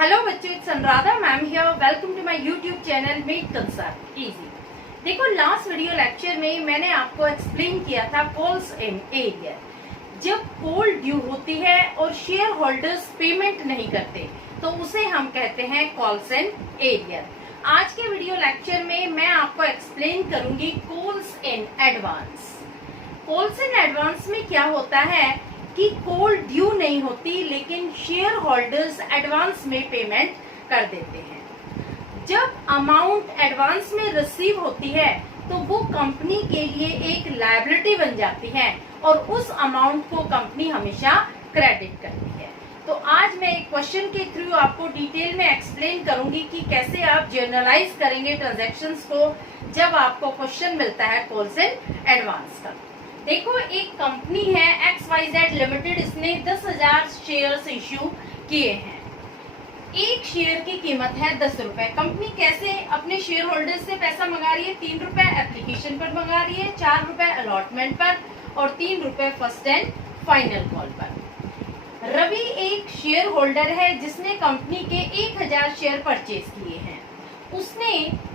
Hello बच्चों, it's Anuradha ma'am here. Welcome to my YouTube channel make concept easy. देखो, last video lecture में मैंने आपको एक्सप्लेन किया था कॉल्स इन एरियर। जब कॉल ड्यू होती है और शेयर होल्डर्स पेमेंट नहीं करते तो उसे हम कहते हैं कॉल्स इन एरियर। आज के वीडियो लेक्चर में मैं आपको एक्सप्लेन करूंगी calls in advance. Calls in advance में क्या होता है कि कॉल ड्यू नहीं होती लेकिन शेयर होल्डर्स एडवांस में पेमेंट कर देते हैं। जब अमाउंट एडवांस में रिसीव होती है तो वो कंपनी के लिए एक लायबिलिटी बन जाती है और उस अमाउंट को कंपनी हमेशा क्रेडिट करती है। तो आज मैं एक क्वेश्चन के थ्रू आपको डिटेल में एक्सप्लेन करूंगी कि कैसे आप जर्नलाइज करेंगे ट्रांजैक्शंस को जब आपको क्वेश्चन मिलता है कॉल्स इन एडवांस का। देखो, एक कंपनी है XYZ लिमिटेड, इसने 10,000 शेयर्स इश्यू किए हैं। एक शेयर की कीमत है 10 रुपए। कंपनी कैसे अपने शेयर होल्डर्स से पैसा मंगा रही है? 3 रुपए एप्लीकेशन पर मंगा रही है, 4 रुपए अलॉटमेंट पर और 3 रुपए फर्स्ट एंड फाइनल कॉल पर। रवि एक शेयर होल्डर है जिसने कंपनी के 1000 शेयर परचेज किए हैं। उसने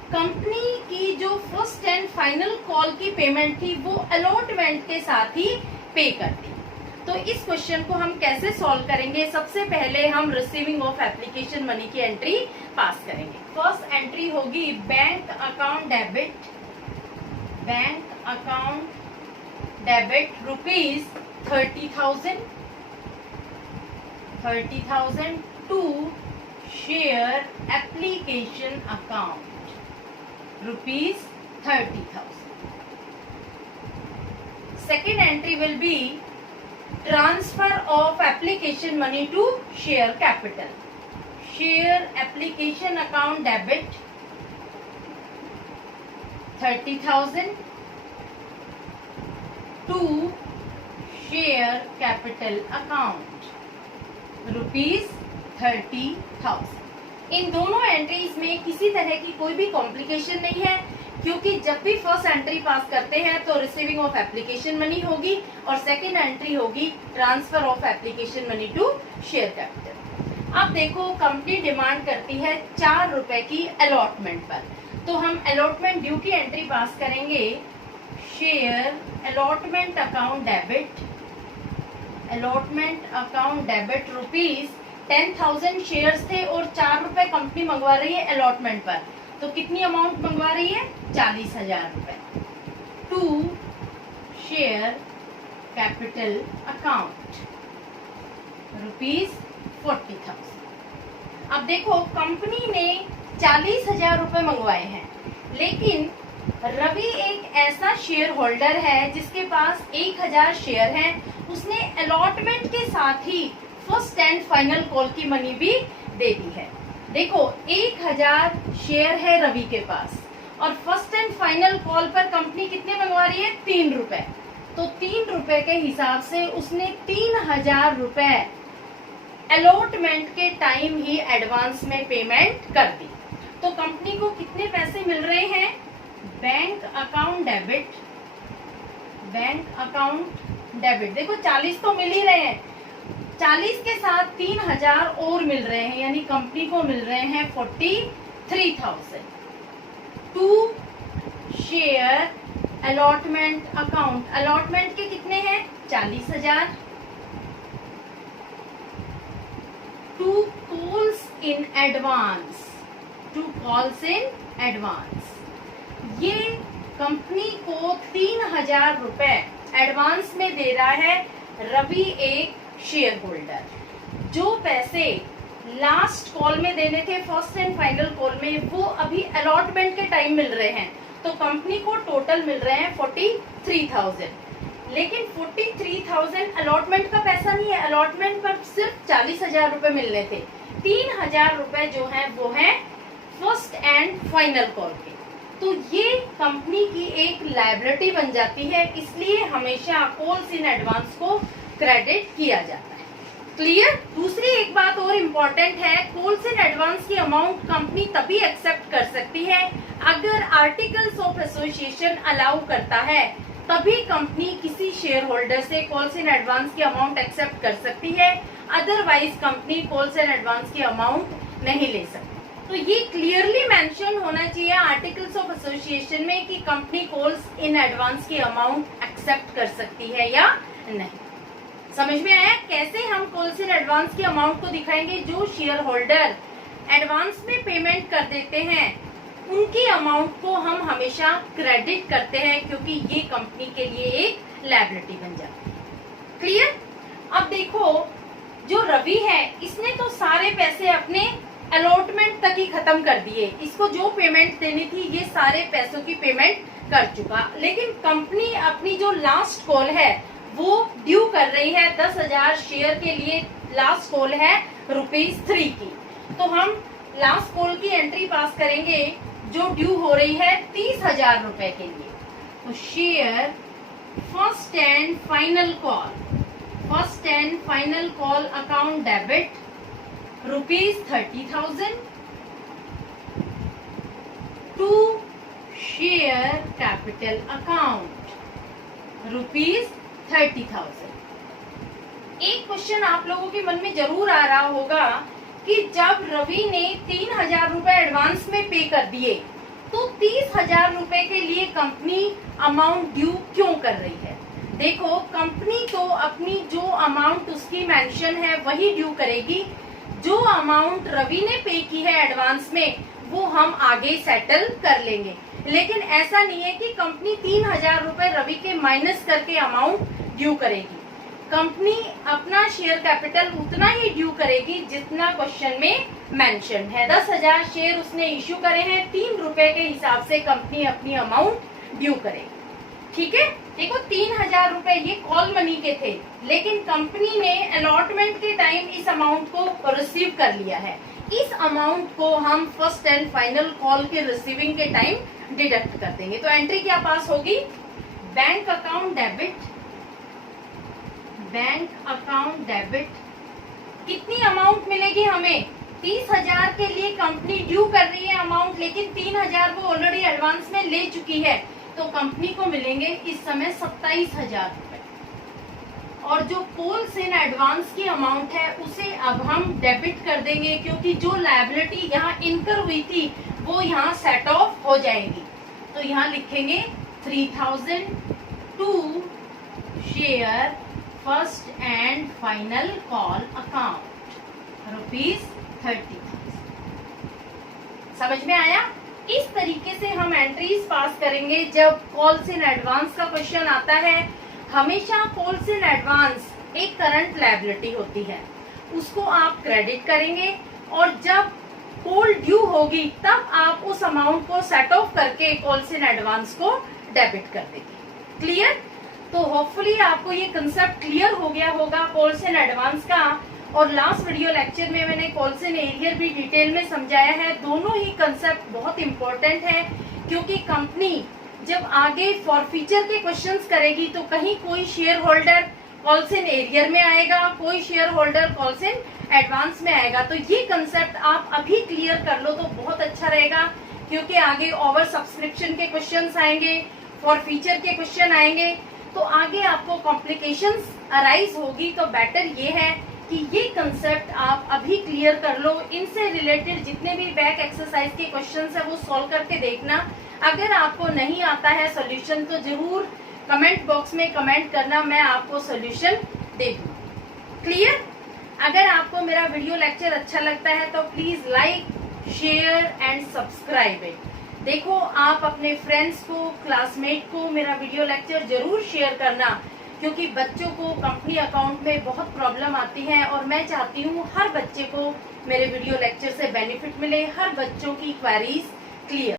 कंपनी की जो फर्स्ट एंड फाइनल कॉल की पेमेंट थी वो अलॉटमेंट के साथ ही पे कर दी। तो इस क्वेश्चन को हम कैसे सॉल्व करेंगे? सबसे पहले हम रिसीविंग ऑफ एप्लीकेशन मनी की एंट्री पास करेंगे। फर्स्ट एंट्री होगी bank account debit, bank account debit rupees 30,000 to share application account rupees 30,000. Second entry will be transfer of application money to share capital. Share application account debit 30,000 to share capital account rupees 30,000. इन दोनों entries में किसी तरह की कोई भी complication नहीं है, क्योंकि जब भी फर्स्ट एंट्री पास करते हैं तो रिसीविंग ऑफ एप्लीकेशन मनी होगी और सेकंड एंट्री होगी transfer of application money to share capital. अब देखो, कंपनी डिमांड करती है 4 रुपए की अलॉटमेंट पर, तो हम अलॉटमेंट ड्यू की एंट्री पास करेंगे। Share allotment account debit rupees 10,000 shares थे और 4 रुपए कंपनी मंगवा रही है अलॉटमेंट पर, तो कितनी अमाउंट मंगवा रही है? 40,000 रुपए to share capital account rupees 40,000। अब देखो, कंपनी ने 40,000 रुपए मंगवाए हैं, लेकिन रवि एक ऐसा शेयर होल्डर है जिसके पास 1000 शेयर हैं। उसने अलॉटमेंट के साथ ही फर्स्ट एंड फाइनल कॉल की मनी भी दे दी है। देखो, 1000 शेयर है रवि के पास और फर्स्ट एंड फाइनल कॉल पर कंपनी कितने मंगवा रही है? 3 रुपए। तो 3 रुपए के हिसाब से उसने 3000 रुपए अलॉटमेंट के टाइम ही एडवांस में पेमेंट कर दी। तो कंपनी को कितने पैसे मिल रहे हैं? बैंक अकाउंट डेबिट देखो, 40 तो मिल ही रहे हैं, 40 के साथ 3000 और मिल रहे हैं, यानी कंपनी को मिल रहे हैं 43,000 to share allotment account. Allotment के कितने हैं? 40,000 टू कॉल्स इन एडवांस। ये कंपनी को 3000 रुपए एडवांस में दे रहा है रवि एक शेयर होल्डर। जो पैसे लास्ट कॉल में देने थे फर्स्ट एंड फाइनल कॉल में, वो अभी अलॉटमेंट के टाइम मिल रहे हैं, तो कंपनी को टोटल मिल रहे हैं 43,000। लेकिन 43,000 अलॉटमेंट का पैसा नहीं है, अलॉटमेंट पर सिर्फ 40,000 रुपए मिलने थे। 3,000 रुपए जो है वो है फर्स्ट एंड फाइनल कॉल के। तो ये कंपनी की एक लायबिलिटी बन जाती है, इसलिए हमेशा कॉल्स इन एडवांस को क्रेडिट किया जाता है। क्लियर? दूसरी एक बात और इम्पोर्टेंट है, कॉल्स इन एडवांस की अमाउंट कंपनी तभी एक्सेप्ट कर सकती है अगर आर्टिकल्स ऑफ एसोसिएशन अलाउ करता है, तभी कंपनी किसी शेयर होल्डर से कॉल्स इन एडवांस की अमाउंट एक्सेप्ट कर सकती है। Otherwise company calls in advance की अमाउंट नहीं ले सकते। तो ये क्लियरली मेंशन होना चाहिए आर्टिकल्स ऑफ एसोसिएशन में कि कंपनी कॉल्स इन एडवांस की अमाउंट एक्सेप्ट कर सकती है या नहीं। समझ में आया कैसे हम कॉल्स इन एडवांस की अमाउंट को दिखाएंगे? जो शेयर होल्डर एडवांस में पेमेंट कर देते हैं उनकी अमाउंट को हम हमेशा क्रेडिट करते हैं, क्योंकि ये कंपनी के लिए एक लायबिलिटी बन जाती है। क्लियर? अब देखो, जो रवि है इसने तो सारे पैसे अपने अलॉटमेंट तक ही खत्म कर दिए। इसको जो पेमेंट देनी थी ये सारे पैसों की पेमेंट कर चुका, लेकिन कंपनी अपनी जो लास्ट कॉल है वो ड्यू कर रही है 10,000 शेयर के लिए। लास्ट कॉल है ₹3 की, तो हम लास्ट कॉल की एंट्री पास करेंगे जो ड्यू हो रही है 30,000 रुपए के लिए। तो share first and final call account debit ₹30,000 to share capital account ₹30,000। एक क्वेश्चन आप लोगों के मन में जरूर आ रहा होगा कि जब रवि ने 3,000 रुपए एडवांस में पे कर दिए तो 30,000 रुपए के लिए कंपनी अमाउंट ड्यू क्यों कर रही है? देखो, कंपनी तो अपनी जो अमाउंट उसकी मेंशन है वही ड्यू करेगी। जो अमाउंट रवि ने पे की है एडवांस में वो हम आगे सेटल कर लेंगे, लेकिन ऐसा नहीं है कि कंपनी 3,000 रुपए रवि के माइनस करके अमाउंट ड्यू करेगी। कंपनी अपना शेयर कैपिटल उतना ही ड्यू करेगी जितना क्वेश्चन में मेंशन है। 10,000 शेयर उसने इश्यू करे हैं, 3 रुपए के हिसाब से कंपनी अपनी अमाउंट ड्यू करेगी। ठीक है, देखो 3,000 रुपए ये कॉल मनी के थे, लेकिन कंपनी ने अलॉटमेंट के टाइम इस अमाउंट को रिसीव कर लिया है। इस अमाउंट को हम फर्स्ट एंड फाइनल कॉल के रिसीविंग के टाइम डिडक्ट कर देंगे। तो एंट्री क्या पास होगी? Bank account debit. कितनी अमाउंट मिलेगी हमें? 30,000 के लिए कंपनी ड्यू कर रही है अमाउंट, लेकिन 3,000 वो ऑलरेडी एडवांस में ले चुकी है, तो कंपनी को मिलेंगे इस समय 27,000 रुपए। और जो कॉल्स इन एडवांस की अमाउंट है उसे अब हम डेबिट कर देंगे, क्योंकि जो लायबिलिटी यहाँ इनकर हुई थी वो यहाँ सेट ऑफ हो जाएगी। तो यहाँ लिखेंगे 3,000 to share first and final call account ₹30,000। समझ में आया? इस तरीके से हम एंट्रीज पास करेंगे जब कॉल्स इन एडवांस का क्वेश्चन आता है। हमेशा कॉल्स इन एडवांस एक करंट लायबिलिटी होती है, उसको आप क्रेडिट करेंगे, और जब कॉल ड्यू होगी तब आप उस अमाउंट को सेट ऑफ करके कॉल्स इन एडवांस को डेबिट कर देंगे। क्लियर? तो होपफुली आपको ये कंसेप्ट क्लियर हो गया होगा कॉल्स इन एडवांस का। और लास्ट वीडियो लेक्चर में मैंने कॉल्स इन एरियर भी डिटेल में समझाया है। दोनों ही कंसेप्ट बहुत इंपॉर्टेंट है, क्योंकि कंपनी जब आगे फॉरफीचर के क्वेश्चंस करेगी तो कहीं कोई share holder calls in arrear में आएगा, कोई share holder calls in advance में आएगा। तो ये कंसेप्ट आप अभी क्लियर कर लो तो बहुत अच्छा रहेगा, क्योंकि आगे ओवर सब्सक्रिप्शन के क्वेश्चंस आएंगे, फॉरफीचर के क्वेश्चन आएंगे, तो आगे आपको कॉम्प्लिकेशंस अराइज होगी। तो बेटर ये है कि ये कंसेप्ट आप अभी क्लियर कर लो। इनसे रिलेटेड जितने भी बैक एक्सरसाइज के क्वेश्चंस है वो सॉल्व करके देखना। अगर आपको नहीं आता है सॉल्यूशन तो जरूर कमेंट बॉक्स में कमेंट करना, मैं आपको सॉल्यूशन दे दूँ। क्लियर? अगर आपको मेरा वीडियो लेक्चर अच्छा लगता है तो please like, share and subscribe it. देखो, आप अपने फ्रेंड्स को, क्लासमेट को मेरा वीडियो लेक्चर जरूर शेयर करना, क्योंकि बच्चों को कंपनी अकाउंट में बहुत प्रॉब्लम आती है और मैं चाहती हूँ हर बच्चे को मेरे वीडियो लेक्चर से बेनिफिट मिले, हर बच्चों की क्वेरीज क्लियर।